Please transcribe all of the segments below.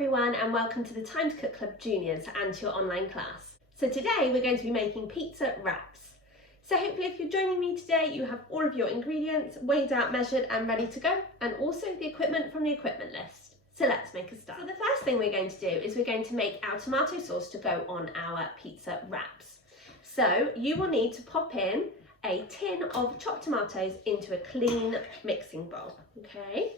everyone and welcome to the Time to Cook Club Juniors and to your online class. So today we're going to be making pizza wraps. So hopefully if you're joining me today you have all of your ingredients weighed out, measured and ready to go, and also the equipment from the equipment list. So let's make a start. So the first thing we're going to do is we're going to make our tomato sauce to go on our pizza wraps. So you will need to pop in a tin of chopped tomatoes into a clean mixing bowl, okay?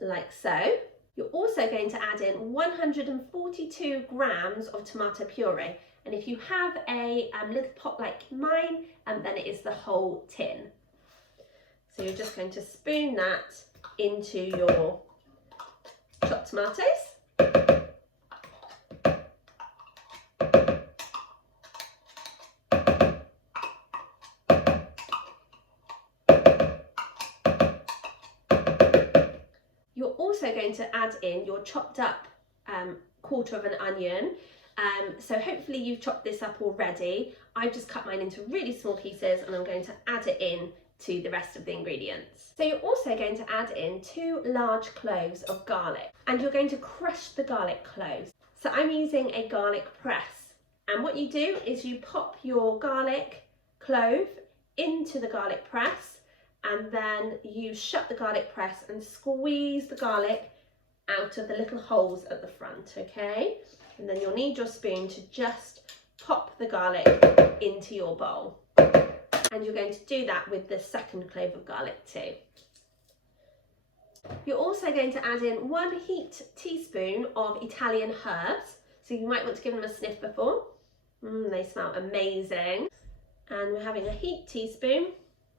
Like so. You're also going to add in 142 grams of tomato puree, and if you have a little pot like mine, then it is the whole tin. So you're just going to spoon that into your chopped tomatoes. You're also going to add in your chopped up quarter of an onion. So hopefully you've chopped this up already. I've just cut mine into really small pieces and I'm going to add it in to the rest of the ingredients. So you're also going to add in 2 large cloves of garlic, and you're going to crush the garlic cloves. So I'm using a garlic press, and what you do is you pop your garlic clove into the garlic press, and then you shut the garlic press and squeeze the garlic out of the little holes at the front, okay? And then you'll need your spoon to just pop the garlic into your bowl. And you're going to do that with the second clove of garlic too. You're also going to add in 1 heaped teaspoon of Italian herbs. So you might want to give them a sniff before. They smell amazing. And we're having a heaped teaspoon.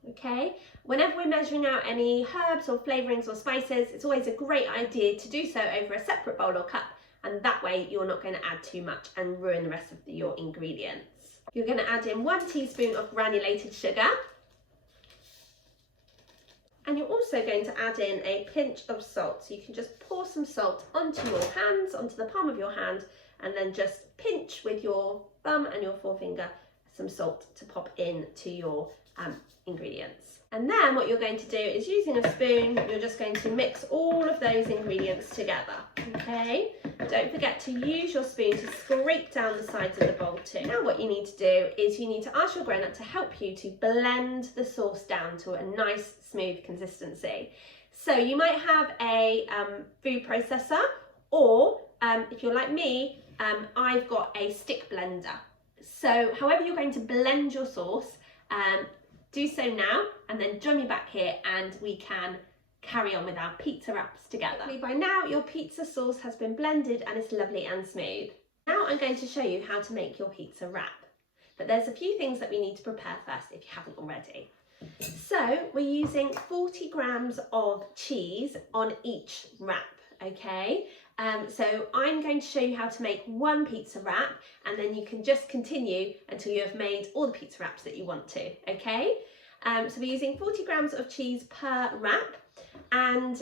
Okay, whenever we're measuring out any herbs or flavourings or spices, it's always a great idea to do so over a separate bowl or cup, and that way you're not going to add too much and ruin the rest of your ingredients. You're going to add in 1 teaspoon of granulated sugar, and you're also going to add in a pinch of salt. So you can just pour some salt onto your hands, onto the palm of your hand, and then just pinch with your thumb and your forefinger some salt to pop into your ingredients. And then what you're going to do is, using a spoon, you're just going to mix all of those ingredients together, okay? Don't forget to use your spoon to scrape down the sides of the bowl too. Now what you need to do is you need to ask your grown-up to help you to blend the sauce down to a nice smooth consistency. So you might have a food processor, or if you're like me, I've got a stick blender. So however you're going to blend your sauce, do so now, and then join me back here and we can carry on with our pizza wraps together. By now your pizza sauce has been blended and it's lovely and smooth. Now I'm going to show you how to make your pizza wrap. But there's a few things that we need to prepare first if you haven't already. So we're using 40 grams of cheese on each wrap, okay? So I'm going to show you how to make 1 pizza wrap, and then you can just continue until you have made all the pizza wraps that you want to, okay? So we're using 40 grams of cheese per wrap, and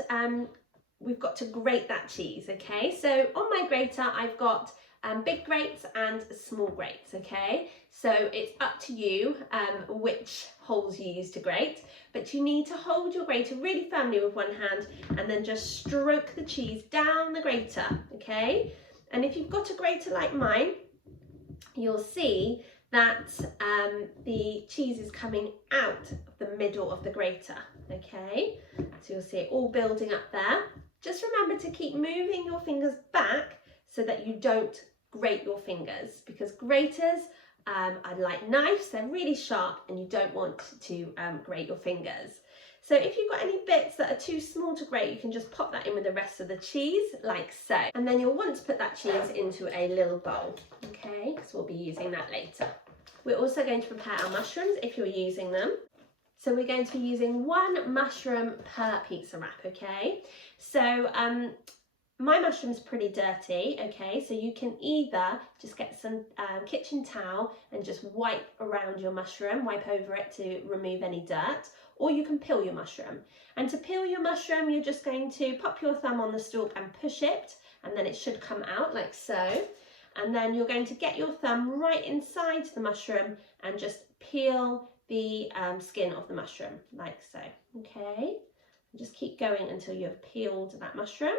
we've got to grate that cheese, okay? So on my grater I've got big grates and small grates, okay? So it's up to you which holes you use to grate, but you need to hold your grater really firmly with one hand and then just stroke the cheese down the grater, okay? And if you've got a grater like mine, you'll see that the cheese is coming out of the middle of the grater, okay? So you'll see it all building up there. Just remember to keep moving your fingers back so that you don't grate your fingers, because graters are like knives, they're really sharp and you don't want to grate your fingers. So if you've got any bits that are too small to grate, you can just pop that in with the rest of the cheese, like so. And then you'll want to put that cheese into a little bowl, okay, because we'll be using that later. We're also going to prepare our mushrooms if you're using them. So we're going to be using 1 mushroom per pizza wrap, okay? So my mushroom's pretty dirty, okay, so you can either just get some kitchen towel and just wipe around your mushroom, wipe over it to remove any dirt, or you can peel your mushroom. And to peel your mushroom, you're just going to pop your thumb on the stalk and push it, and then it should come out like so. And then you're going to get your thumb right inside the mushroom and just peel the skin of the mushroom like so, okay? And just keep going until you've peeled that mushroom.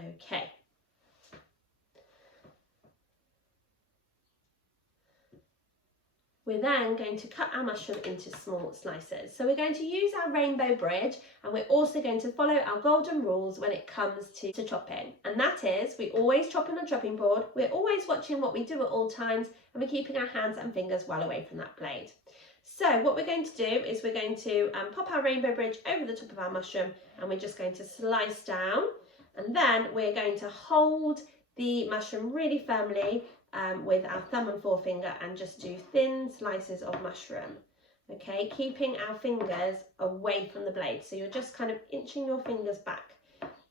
Okay. We're then going to cut our mushroom into small slices. So we're going to use our rainbow bridge, and we're also going to follow our golden rules when it comes to chopping. And that is, we always chop on a chopping board, we're always watching what we do at all times, and we're keeping our hands and fingers well away from that blade. So what we're going to do is we're going to pop our rainbow bridge over the top of our mushroom, and we're just going to slice down, and then we're going to hold the mushroom really firmly with our thumb and forefinger and just do thin slices of mushroom. Okay, keeping our fingers away from the blade. So you're just kind of inching your fingers back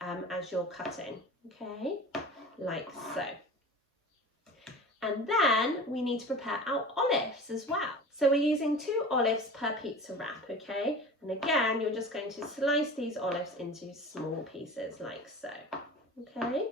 as you're cutting. Okay, like so. And then we need to prepare our olives as well. So we're using 2 olives per pizza wrap, okay? And again, you're just going to slice these olives into small pieces like so, okay?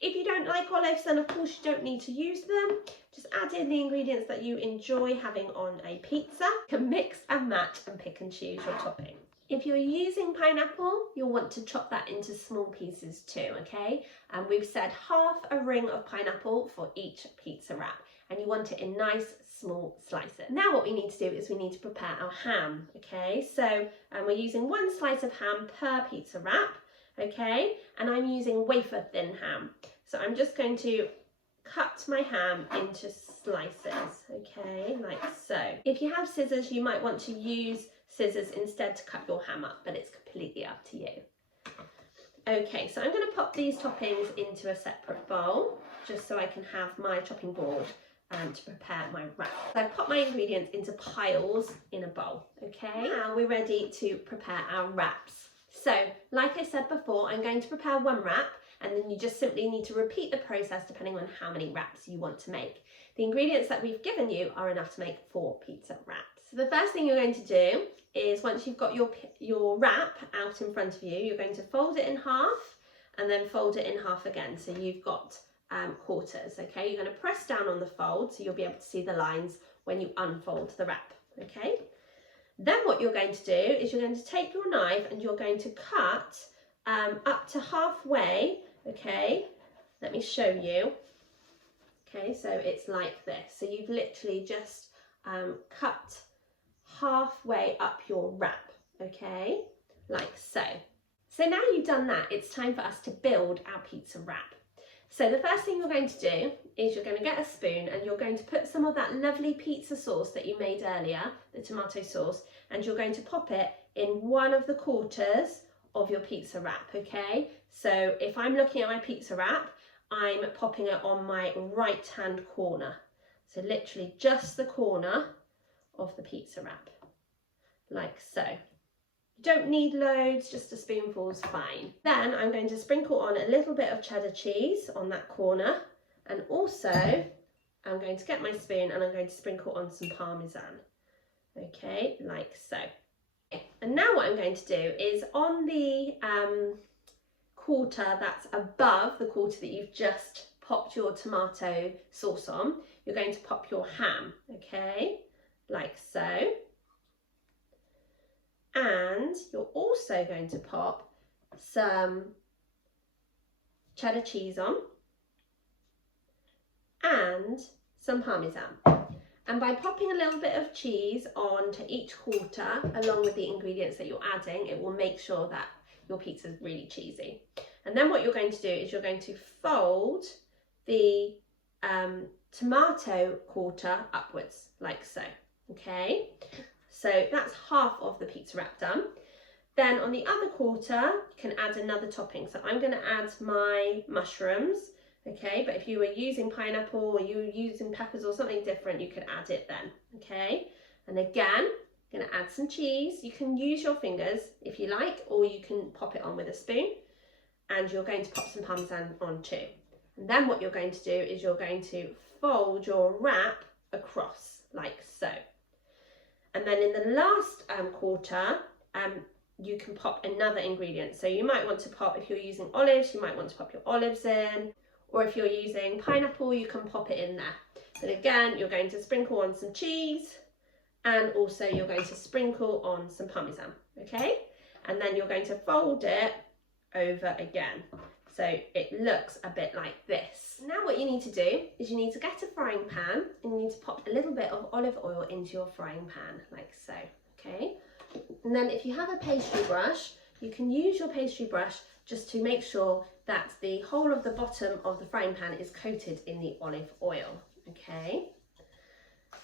If you don't like olives, then of course you don't need to use them. Just add in the ingredients that you enjoy having on a pizza. You can mix and match and pick and choose your topping. If you're using pineapple, you'll want to chop that into small pieces too, okay? And we've said half a ring of pineapple for each pizza wrap, and you want it in nice small slices. Now what we need to do is we need to prepare our ham, okay? So we're using 1 slice of ham per pizza wrap, okay? And I'm using wafer thin ham. So I'm just going to cut my ham into slices, okay, like so. If you have scissors, you might want to use scissors instead to cut your ham up, but it's completely up to you. Okay, so I'm going to pop these toppings into a separate bowl, just so I can have my chopping board to prepare my wrap. So I've put my ingredients into piles in a bowl, okay? Now we're ready to prepare our wraps. So, like I said before, I'm going to prepare 1 wrap, and then you just simply need to repeat the process depending on how many wraps you want to make. The ingredients that we've given you are enough to make 4 pizza wraps. So the first thing you're going to do is, once you've got your wrap out in front of you, you're going to fold it in half and then fold it in half again. So you've got quarters, okay? You're going to press down on the fold so you'll be able to see the lines when you unfold the wrap, okay? Then what you're going to do is you're going to take your knife and you're going to cut up to halfway, okay? Let me show you. Okay, so it's like this. So you've literally just cut halfway up your wrap, okay? Like so. So now you've done that, it's time for us to build our pizza wrap. So the first thing you're going to do is you're going to get a spoon and you're going to put some of that lovely pizza sauce that you made earlier, the tomato sauce, and you're going to pop it in one of the quarters of your pizza wrap, okay? So if I'm looking at my pizza wrap, I'm popping it on my right hand corner. So literally just the corner of the pizza wrap, like so. You don't need loads, just a spoonful's fine. Then I'm going to sprinkle on a little bit of cheddar cheese on that corner, and also I'm going to get my spoon and I'm going to sprinkle on some parmesan, okay, like so. And now what I'm going to do is on the quarter that's above the quarter that you've just popped your tomato sauce on, you're going to pop your ham, okay, like so. And you're also going to pop some cheddar cheese on and some parmesan. And by popping a little bit of cheese onto each quarter along with the ingredients that you're adding, it will make sure that your pizza is really cheesy. And then what you're going to do is you're going to fold the tomato quarter upwards like so, okay? So that's half of the pizza wrap done. Then on the other quarter, you can add another topping. So I'm going to add my mushrooms, okay? But if you were using pineapple or you were using peppers or something different, you could add it then, okay? And again, I'm going to add some cheese. You can use your fingers if you like, or you can pop it on with a spoon. And you're going to pop some parmesan on too. And then what you're going to do is you're going to fold your wrap across like so. And then in the last quarter, you can pop another ingredient. So you might want to pop, if you're using olives, you might want to pop your olives in, or if you're using pineapple, you can pop it in there. But again, you're going to sprinkle on some cheese, and also you're going to sprinkle on some parmesan, okay? And then you're going to fold it over again. So it looks a bit like this. Now what you need to do is you need to get a frying pan and you need to pop a little bit of olive oil into your frying pan, like so, okay? And then if you have a pastry brush, you can use your pastry brush just to make sure that the whole of the bottom of the frying pan is coated in the olive oil, okay?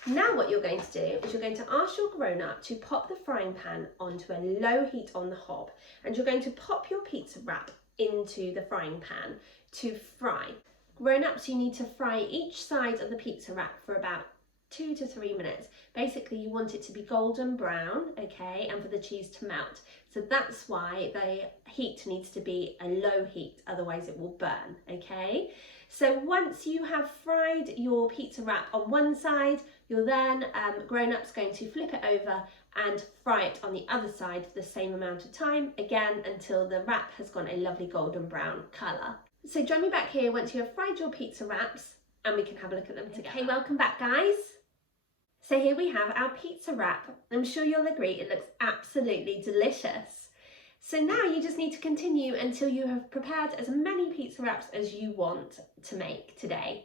Now what you're going to do is you're going to ask your grown-up to pop the frying pan onto a low heat on the hob, and you're going to pop your pizza wrap into the frying pan to fry. Grown-ups, you need to fry each side of the pizza wrap for about 2 to 3 minutes. Basically, you want it to be golden brown, okay, and for the cheese to melt. So that's why the heat needs to be a low heat, otherwise it will burn, okay? So once you have fried your pizza wrap on one side, you're then, grown-ups, going to flip it over and fry it on the other side for the same amount of time, again, until the wrap has gone a lovely golden brown colour. So join me back here once you have fried your pizza wraps and we can have a look at them together. Okay, welcome back, guys. So here we have our pizza wrap. I'm sure you'll agree it looks absolutely delicious. So now you just need to continue until you have prepared as many pizza wraps as you want to make today.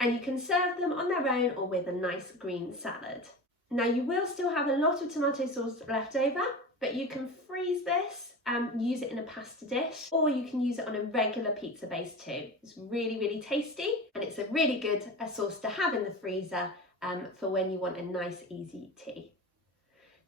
And you can serve them on their own or with a nice green salad. Now you will still have a lot of tomato sauce left over, but you can freeze this and use it in a pasta dish, or you can use it on a regular pizza base too. It's really, really tasty, and it's a really good sauce to have in the freezer for when you want a nice, easy tea.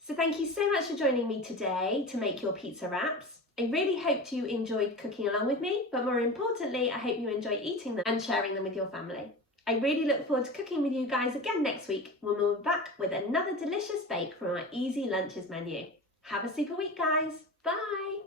So thank you so much for joining me today to make your pizza wraps. I really hope you enjoyed cooking along with me, but more importantly, I hope you enjoy eating them and sharing them with your family. I really look forward to cooking with you guys again next week when we'll be back with another delicious bake from our Easy Lunches menu. Have a super week, guys. Bye.